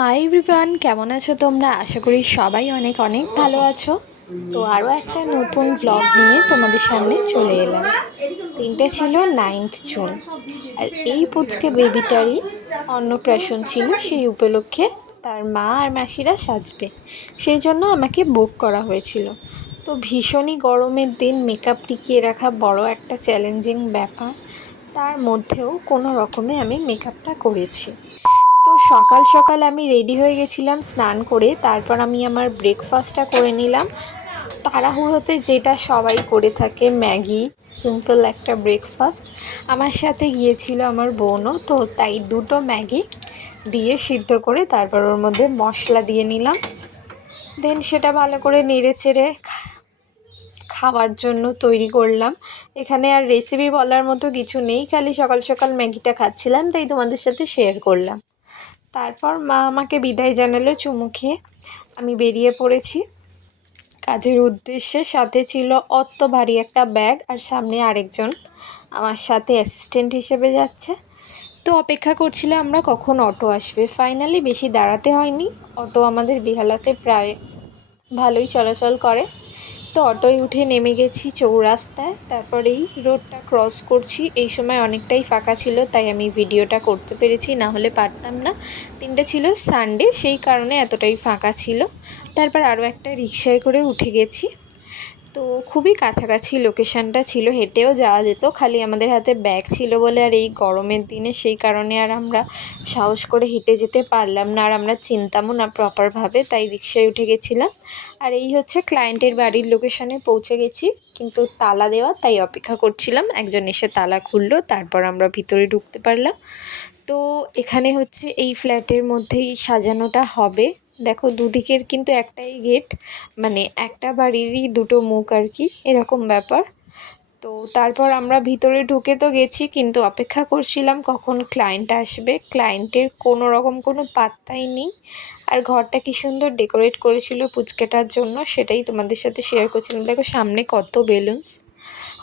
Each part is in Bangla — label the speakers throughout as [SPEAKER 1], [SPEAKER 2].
[SPEAKER 1] হাই রিভান কেমন আছো তোমরা? আশা করি সবাই অনেক অনেক ভালো আছো। তো আরও একটা নতুন ব্লগ নিয়ে তোমাদের সামনে চলে এলাম। দিনটা ছিল নাইন্থ জুন আর এই পুচকে বেবিটারই অন্নপ্রাশন ছিল সেই উপলক্ষে তার মা আর মাসিরা সাজবে। সেই জন্য আমাকে বুক করা হয়েছিল। তো ভীষণই গরমের দিন মেকআপ টিকিয়ে রাখা বড় একটা চ্যালেঞ্জিং ব্যাপার। তার মধ্যেও কোনো রকমে আমি মেকআপটা করেছি। সকাল সকাল আমি রেডি হয়ে গেছিলাম স্নান করে, তারপর আমি আমার ব্রেকফাস্টটা করে নিলাম। তাড়াহুড়োতে যেটা সবাই করে থাকে, ম্যাগি সিম্পল একটা ব্রেকফাস্ট আমার সাথে গিয়েছিল আমার বোনও, তো তাই দুটো ম্যাগি দিয়ে সিদ্ধ করে তারপর ওর মধ্যে মশলা দিয়ে নিলাম। দেন সেটা ভালো করে নেড়ে চেড়ে খাওয়ার জন্য তৈরি করলাম। এখানে আর রেসিপি বলার মতো কিছু নেই, খালি সকাল সকাল ম্যাগিটা খাচ্ছিলাম, তাই তোমাদের সাথে শেয়ার করলাম। তারপর মা আমাকে বিদায় জানালো চুমু খেয়ে। আমি বেরিয়ে পড়েছি। কাজের উদ্দেশ্যে সাথে ছিল অত ভারী একটা ব্যাগ আর সামনে আরেকজন। আমার সাথে অ্যাসিস্ট্যান্ট হিসেবে যাচ্ছে। তো অপেক্ষা করছিল আমরা কখন অটো আসবে। ফাইনালি বেশি দাঁড়াতে হয়নি। অটো আমাদের বিহালাতে প্রায় ভালোই চলাচল করে। তো অটোয় উঠে নেমে গেছি চৌরাস্তায়। তারপরেই রোডটা ক্রস করছি। এই সময় অনেকটাই ফাঁকা ছিল, তাই আমি ভিডিওটা করতে পেরেছি, না হলে পারতাম না। তিনটে ছিল সানডে সেই কারণে এতটাই ফাঁকা ছিল। তারপর আরও একটা রিক্সায় করে উঠে গেছি। তো খুবই কাছাকাছি লোকেশানটা ছিল, হেঁটেও যাওয়া যেত। খালি আমাদের হাতে ব্যাগ ছিল বলে আর এই গরমের দিনে সেই কারণে আর আমরা সাহস করে হেঁটে যেতে পারলাম না আর আমরা চিনতামও না প্রপারভাবে তাই রিক্সায় উঠে গেছিলাম। আর এই হচ্ছে ক্লায়েন্টের বাড়ির লোকেশানে পৌঁছে গেছি, কিন্তু তালা দেওয়া, তাই অপেক্ষা করছিলাম। একজন এসে তালা খুললো, তারপর আমরা ভিতরে ঢুকতে পারলাম। তো এখানে হচ্ছে এই ফ্ল্যাটের মধ্যেই সাজানোটা হবে। দেখো দুদিকের কিন্তু একটাই গেট মানে একটা বাড়িরই দুটো মুখ আর কি, এরকম ব্যাপার। তো তারপর আমরা ভিতরে ঢুকে তো গেছি, কিন্তু অপেক্ষা করছিলাম কখন ক্লায়েন্ট আসবে। ক্লায়েন্টের কোনো রকম কোনো পাত্তাই নেই। আর ঘরটা কি সুন্দর ডেকোরেট করেছিল পুচকেটার জন্য, সেটাই তোমাদের সাথে শেয়ার করছিলাম। দেখো সামনে কত বেলুনস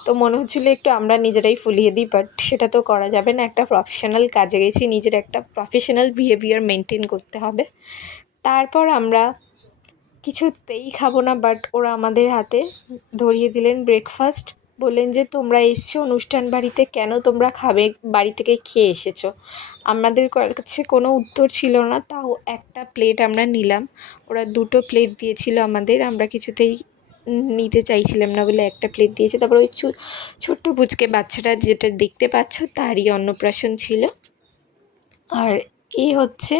[SPEAKER 1] তো মনে হচ্ছিল একটু আমরা নিজেরাই ফুলিয়ে দিই বাট সেটা তো করা যাবে না। একটা প্রফেশনাল কাজে গেছি, নিজের একটা প্রফেশনাল বিহেভিয়ার মেনটেন করতে হবে। তারপর আমরা কিছুতেই খাব না বাট ওরা আমাদের হাতে ধরিয়ে দিলেন ব্রেকফাস্ট বললেন যে, তোমরা এসছো অনুষ্ঠান বাড়িতে, কেন তোমরা খাবে, বাড়ি থেকে খেয়ে এসেছ? আমাদের কাছে কোনো উত্তর ছিল না, তাও একটা প্লেট আমরা নিলাম। ওরা দুটো প্লেট দিয়েছিল আমাদের, আমরা কিছুতেই নিতে চাইছিলাম না বলে একটা প্লেট দিয়েছে। তারপর ওই ছোট্ট বুচকে বাচ্চাটা যেটা দেখতে পাচ্ছ, তারই অন্নপ্রাশন ছিল। আর এই হচ্ছে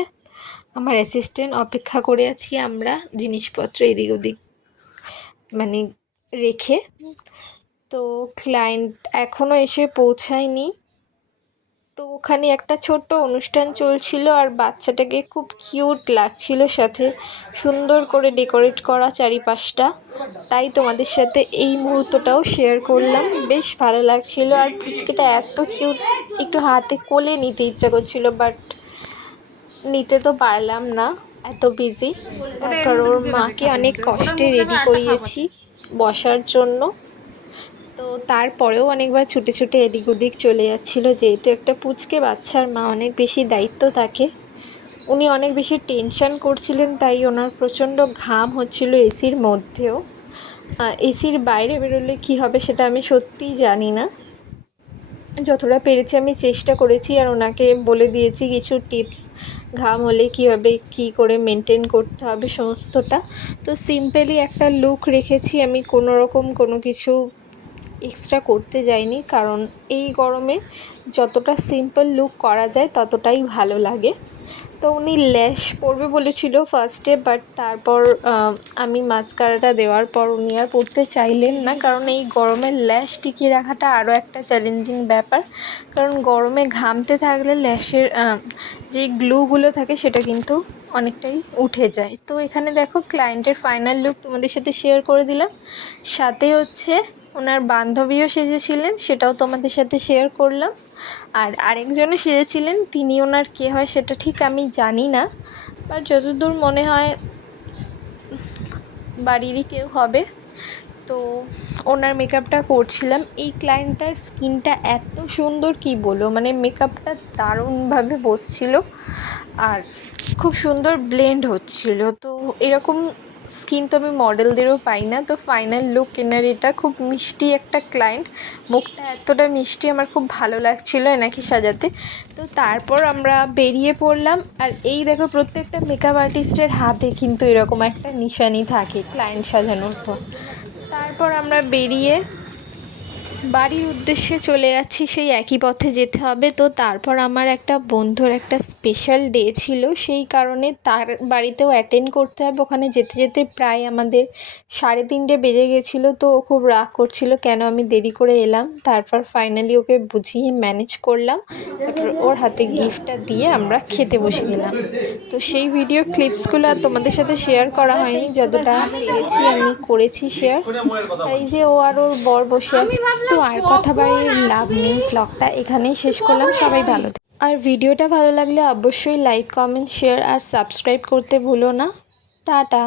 [SPEAKER 1] আমার অ্যাসিস্ট্যান্ট অপেক্ষা করে আছি আমরা জিনিসপত্র এদিক ওদিক মানে রেখে। তো ক্লায়েন্ট এখনও এসে পৌঁছায়নি। তো ওখানে একটা ছোট্ট অনুষ্ঠান চলছিল আর বাচ্চাটাকে খুব কিউট লাগছিল সাথে। সুন্দর করে ডেকোরেট করা চারিপাশটা। তাই তোমাদের সাথে এই মুহূর্তটাও শেয়ার করলাম। বেশ ভালো লাগছিল আর পুচকেটা এত কিউট একটু হাতে কোলে নিতে ইচ্ছা করছিল বাট নিতে তো পারলাম না, এত বিজি তারপর ওর মাকে অনেক কষ্টে রেডি করিয়েছি বসার জন্য। তো তারপরেও অনেকবার ছুটে ছুটে এদিক ওদিক চলে যাচ্ছিল, যেহেতু একটা পুচকে বাচ্চার মা, অনেক বেশি দায়িত্ব থাকে উনি অনেক বেশি টেনশন করছিলেন, তাই ওনার প্রচণ্ড ঘাম হচ্ছিল এসির মধ্যেও। এসির বাইরে বেরোলে কী হবে সেটা আমি সত্যিই জানি না। যতটা পেরেছি আমি চেষ্টা করেছি আর ওনাকে বলে দিয়েছি কিছু টিপস, ঘাম হলে কীভাবে কি করে মেনটেন করতে হবে সমস্তটা। তো সিম্পলি একটা লুক রেখেছি আমি, কোনো রকম কোনো কিছু এক্সট্রা করতে যাইনি, কারণ এই গরমে যতটা সিম্পল লুক করা যায় ততটাই ভালো লাগে। তো উনি ল্যাশ পরবে বলেছিল ফার্স্টে বাট তারপর আমি মাস্কারাটা দেওয়ার পর উনি আর পরতে চাইলেন না, কারণ এই গরমে ল্যাশ টিকিয়ে রাখাটা আরও একটা চ্যালেঞ্জিং ব্যাপার। কারণ গরমে ঘামতে থাকলে ল্যাশের যে গ্লুগুলো থাকে সেটা কিন্তু অনেকটাই উঠে যায়। তো এখানে দেখো ক্লায়েন্টের ফাইনাল লুক তোমাদের সাথে শেয়ার করে দিলাম। সাথে হচ্ছে ওনার বান্ধবীও সেজেছিলেন, সেটাও তোমাদের সাথে শেয়ার করলাম। আর আরেকজনে সেজেছিলেন, তিনি ওনার কে হয় সেটা ঠিক আমি জানি না বাট যতদূর মনে হয় বাড়িরই কেউ হবে। তো ওনার মেকআপটা করছিলাম, এই ক্লায়েন্টটার স্কিনটা এত সুন্দর কি বলব মানে মেকআপটা দারুণভাবে বসছিল আর খুব সুন্দর ব্লেন্ড হচ্ছিল। তো এরকম স্কিন তো আমি মডেলদেরও পাই না, তো ফাইনাল লুক কেনার এটা খুব মিষ্টি একটা ক্লায়েন্ট মুখটা এতটা মিষ্টি, আমার খুব ভালো লাগছিল এনাকে সাজাতে। তো তারপর আমরা বেরিয়ে পড়লাম, আর এই দেখো প্রত্যেকটা মেকআপ আর্টিস্টের হাতে কিন্তু এরকম একটা নিশানি থাকে ক্লায়েন্ট সাজানোর পর। তারপর আমরা বেরিয়ে বাড়ির উদ্দেশ্যে চলে যাচ্ছি, সেই একই পথে যেতে হবে। তো তারপর আমার একটা বন্ধুর একটা স্পেশাল ডে ছিল। সেই কারণে তার বাড়িতেও অ্যাটেন্ড করতে হবে। ওখানে যেতে যেতে প্রায় আমাদের সাড়ে তিনটে বেজে গেছিল। তো ও খুব রাগ করছিল, কেন আমি দেরি করে এলাম? তারপর ফাইনালি ওকে বুঝিয়ে ম্যানেজ করলাম। তারপর ওর হাতে গিফটটা দিয়ে আমরা খেতে বসে গেলাম। তো সেই ভিডিও ক্লিপসগুলো আর তোমাদের সাথে শেয়ার করা হয়নি। যতটা পেরেছি আমি করেছি শেয়ার এই যে ও আর ওর বর বসে আছে। তো আর কথা বাড়িয়ে লাভ নেই। ব্লগটা এখানেই শেষ করলাম। সবাই ভালো। আর ভিডিওটা ভালো লাগলে অবশ্যই লাইক কমেন্ট শেয়ার আর সাবস্ক্রাইব করতে ভুলো না। টাটা।